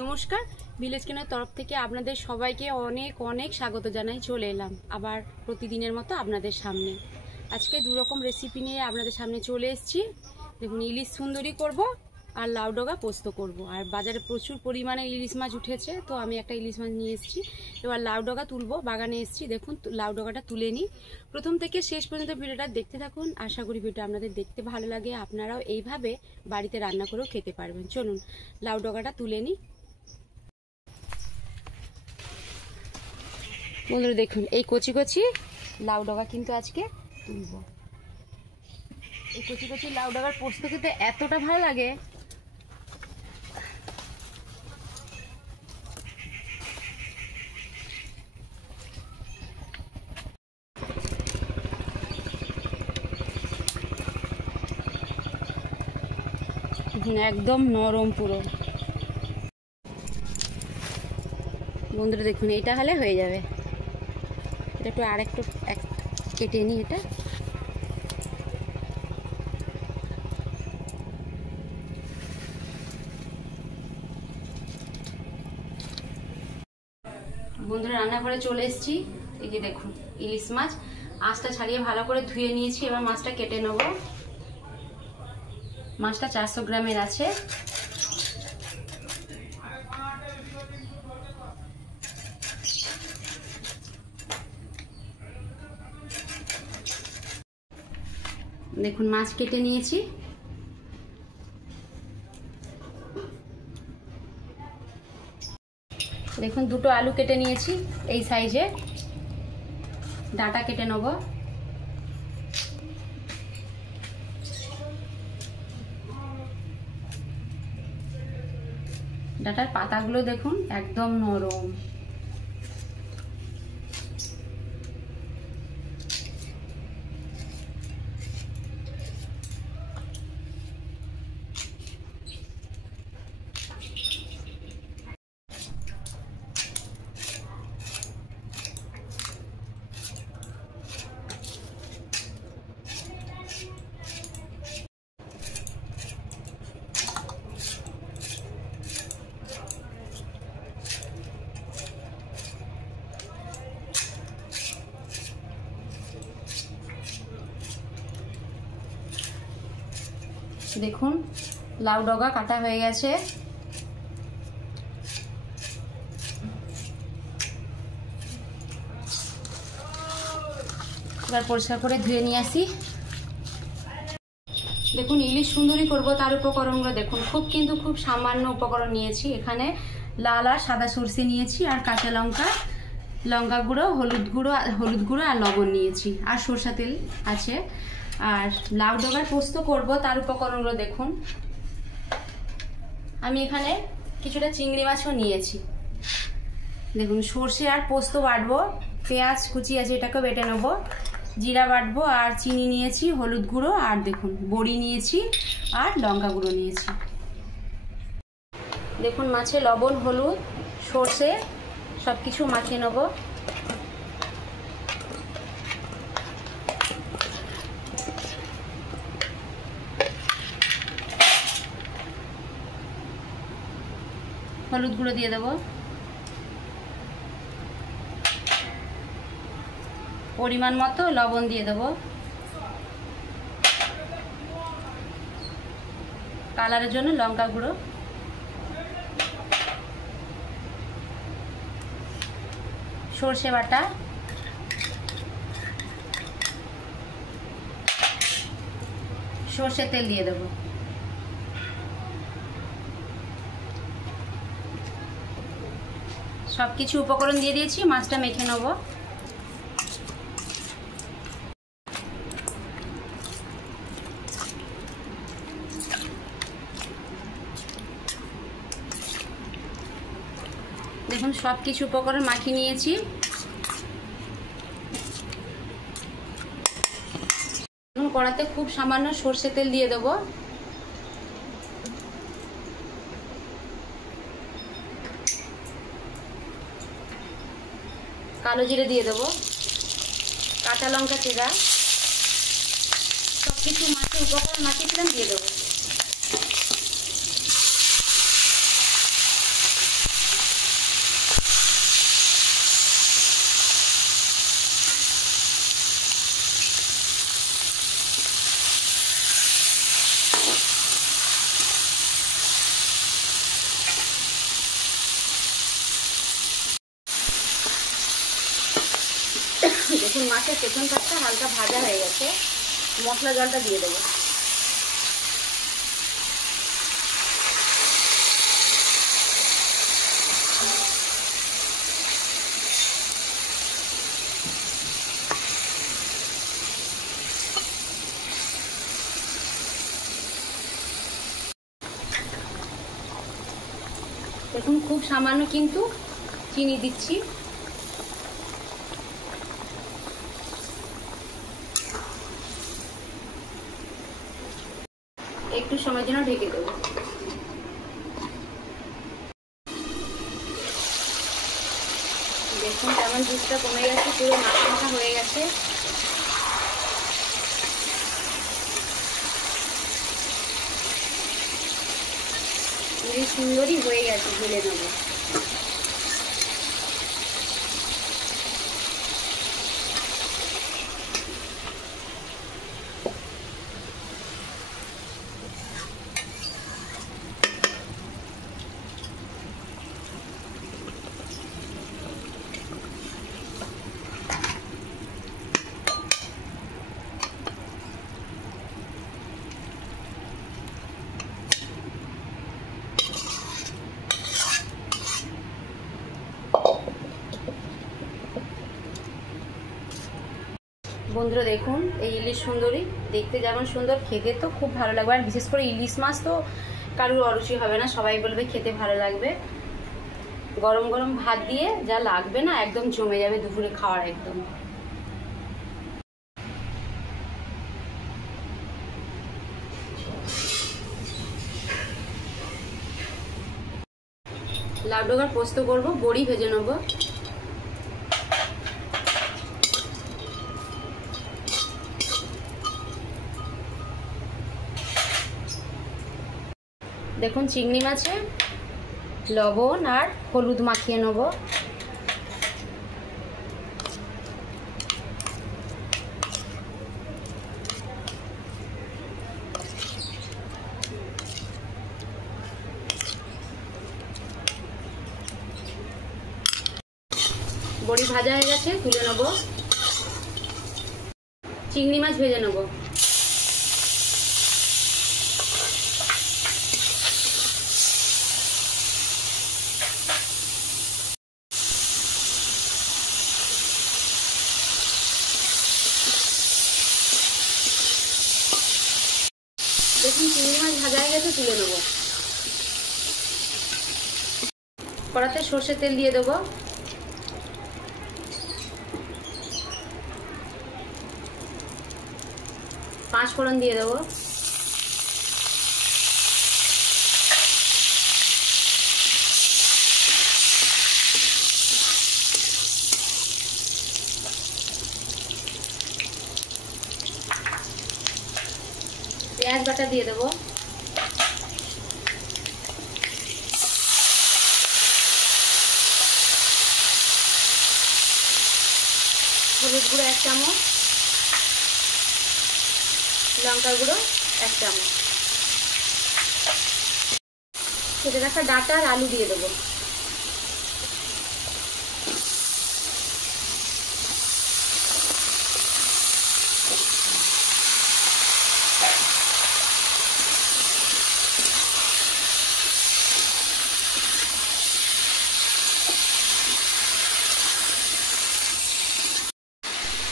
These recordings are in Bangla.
নমস্কার, ভিলেজ কিনের তরফ থেকে আপনাদের সবাইকে অনেক অনেক স্বাগত জানাই। চলে এলাম আবার প্রতিদিনের মতো আপনাদের সামনে। আজকে দুরকম রেসিপি নিয়ে আপনাদের সামনে চলে এসেছি। দেখুন, ইলিশ সুন্দরী করব আর লাউ ডগা পোস্ত করব। আর বাজারে প্রচুর পরিমাণে ইলিশ মাছ উঠেছে, তো আমি একটা ইলিশ মাছ নিয়ে এসেছি। এবার লাউ ডগা তুলবো, বাগানে এসেছি। দেখুন, লাউ ডগাটা তুলে নিই। প্রথম থেকে শেষ পর্যন্ত ভিডিওটা দেখতে থাকুন। আশা করি ভিডিওটা আপনাদের দেখতে ভালো লাগে, আপনারাও এইভাবে বাড়িতে রান্না করেও খেতে পারবেন। চলুন লাউ ডগাটা তুলে নিই। বন্ধুরা দেখুন, এই কচি কচি লাউ ডগা কিন্তু আজকে তুলব। এই কচি কচি লাউ ডগার পোস্ত খেতে এতটা ভালো লাগে। একদম নরম পুরো। বন্ধুরা দেখুন, এটা হলে হয়ে যাবে। এটা একটু আরেকটু কেটে নিই। এটা বন্ধুরা রান্না করে চলে এসেছি। এই যে দেখুন ইলিশ মাছ, আঁশটা ছাড়িয়ে ভালো করে ধুয়ে নিয়েছি। এবার মাছটা কেটে নেব। মাছটা 400 গ্রামের আছে। দেখুন মাছ কেটে নিয়েছি। দেখুন দুটো আলু কেটে নিয়েছি এই সাইজে। ডাঁটা কেটে নেব। ডাঁটার পাতাগুলো দেখুন একদম নরম। দেখুন লাউ ডগা কাটা হয়ে গেছে। এবার পরিষ্কার করে ধুয়ে নিয়ে আসি। দেখুন ইলিশ সুন্দরী করব, তার উপকরণগুলো দেখুন। খুব সামান্য উপকরণ নিয়েছি। এখানে লাল আর সাদা সরষে নিয়েছি, আর কাঁচা লঙ্কা, লঙ্কা গুঁড়ো, হলুদ গুঁড়ো আর লবণ নিয়েছি, আর সরষা তেল আছে। আর লাউ ডগার পোস্ত করব, তার উপকরণগুলো দেখুন। আমি এখানে কিছুটা চিংড়ি মাছও নিয়েছি। দেখুন সরষে আর পোস্ত বাটবো। পেঁয়াজ কুচি আছে, এটাকে বেটে নেবো। জিরা বাটবো, আর চিনি নিয়েছি, হলুদ গুঁড়ো, আর দেখুন বড়ি নিয়েছি, আর লঙ্কা গুঁড়ো নিয়েছি। দেখুন মাছে লবণ, হলুদ, সরষে সব কিছু মাখিয়ে নেবো। হলুদ গুঁড়ো দিয়ে দেবো। পরিমাণ মতো লবণ দিয়ে দেবো। কালারের জন্য লঙ্কা গুঁড়ো। সরষে বাটা, সরষে তেল দিয়ে দেবো। সবকিছু উপকরণ দিয়ে দিয়েছি। মাছটা মেখে নেব। দেখুন সবকিছু উপকরণ মাখিয়ে নিয়েছি। কড়াতে খুব সামান্য সরষে তেল দিয়ে দেবো। কালো জিরে দিয়ে দেবো। কাঁচা লঙ্কা চেরা, সবকিছু মাছের উপকরণ মাখিয়েছিলাম দিয়ে দেবো। দেখুন মাছের পেছন পাটটা হালকা ভাজা হয়ে গেছে, মশলা জলটা দিয়ে দেবো। দেখুন খুব সামান্য কিন্তু চিনি দিচ্ছি। একটু সময়ের জন্য ঢেকে দেবো। দেখুন কেমন জুসটা কমে গেছে, পুরো মাখা মাখা হয়ে গেছে। খুবই সুন্দরই হয়ে গেছে, ঢেলে নেবো। বন্ধুরা দেখুন এই ইলিশ সুন্দরী, দেখতে যেমন সুন্দর, খেতে তো খুব ভালো লাগবে। আর বিশেষ করে ইলিশ মাছ তো কারোর অরুচি হবে না, সবাই বলবে খেতে ভালো লাগবে। গরম গরম ভাত দিয়ে যা লাগবে না, একদম জমে যাবে দুপুরে খাওয়ার একদম। লাউ ডগার পোস্ত করবো, বড়ি ভেজে নেবো। দেখুন চিংড়ি মাছে লবণ আর হলুদ মাখিয়ে নেব। বড়ি ভাজা হয়ে গেছে, তুলে নেব। চিংড়ি মাছ ভেজে নেব। দেখুন চিংড়ি মাছ ভাজা হয়ে গেছে, তুলে নেব। কড়াতে সর্ষের তেল দিয়ে দেবো। পাঁচ ফোড়ন দিয়ে দেবো। পেঁয়াজ বাটা দিয়ে দেবো। হলুদ গুঁড়ো 1 চামচ, লঙ্কা গুঁড়ো 1 চামচ। কেটে রাখা ডাঁটা আর আলু দিয়ে দেবো।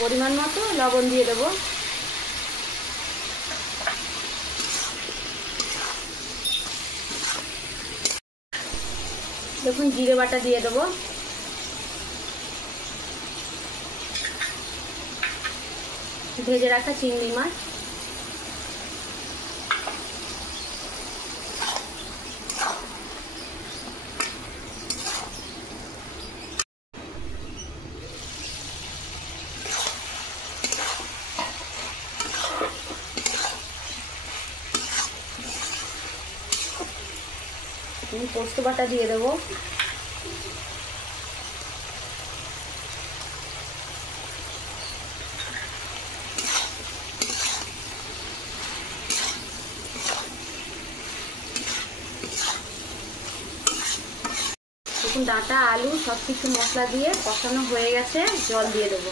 পরিমাণ মতো লবণ দিয়ে দেবো। দেখুন জিরে বাটা দিয়ে দেবো। ভেজে রাখা চিংড়ি মাছ, পোস্ত বাটা দিয়ে দেবো। দেখুন ডাঁটা আলু সব কিছু মশলা দিয়ে কষানো হয়ে গেছে, জল দিয়ে দেবো।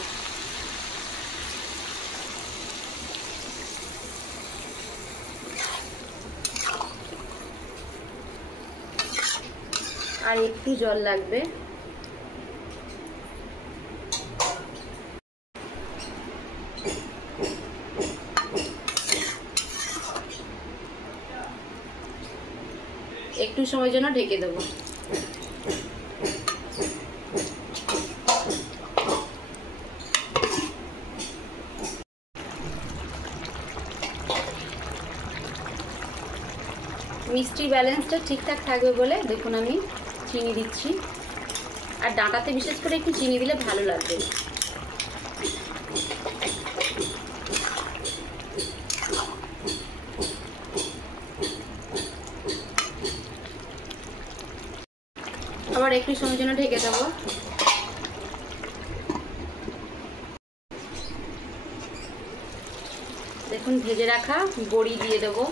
আর একটু জল লাগবে। একটু সময়ের জন্য ঢেকে দেবো। মিষ্টির ব্যালেন্সটা ঠিকঠাক থাকবে বলে দেখুন আমি চিনি দিচ্ছি। আর ডাঁটাতে বিশেষ করে একটু চিনি দিলে ভালো লাগবে। আবার একটু সময়ের জন্য ঢেকে দেবো। দেখুন ভেজে রাখা বড়ি দিয়ে দেবো।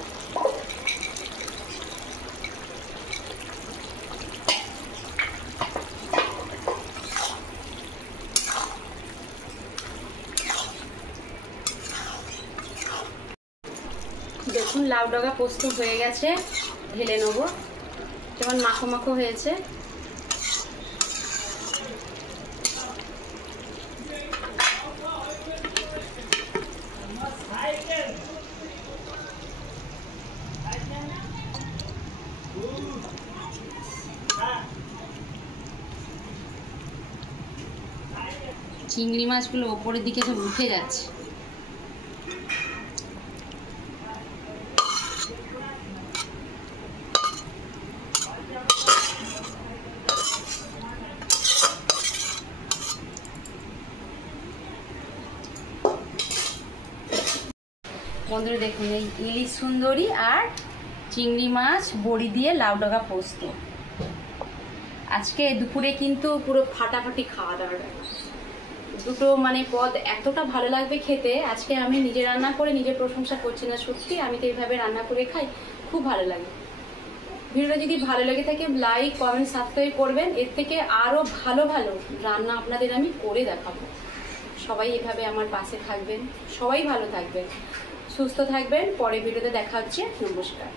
দেখুন লাউ ডগা পোস্ত হয়ে গেছে, ঢেলে নেবো। যেমন মাখো মাখো হয়েছে। চিংড়ি মাছগুলো ওপরের দিকে সব উঠে যাচ্ছে। বন্ধুরা দেখুন এই ইলিশ সুন্দরী আর চিংড়ি মাছ বড়ি দিয়ে লাউ ডগা পোস্ত। আজকে দুপুরে কিন্তু পুরো ফাটাফাটি খাওয়া দাওয়া। দুটো মানে পদ এতটা ভালো লাগবে খেতে। আজকে আমি নিজে রান্না করে নিজে প্রশংসা করছি না, সত্যি আমি তো এইভাবে রান্না করে খাই, খুব ভালো লাগে। ভিডিওটা যদি ভালো লেগে থাকে লাইক কমেন্ট সাবস্ক্রাইব করবেন। এর থেকে আরও ভালো ভালো রান্না আপনাদের আমি করে দেখাবো। সবাই এভাবে আমার পাশে থাকবেন, সবাই ভালো থাকবেন, সুস্থ থাকবেন। পরের ভিডিওতে দেখা হচ্ছে। নমস্কার।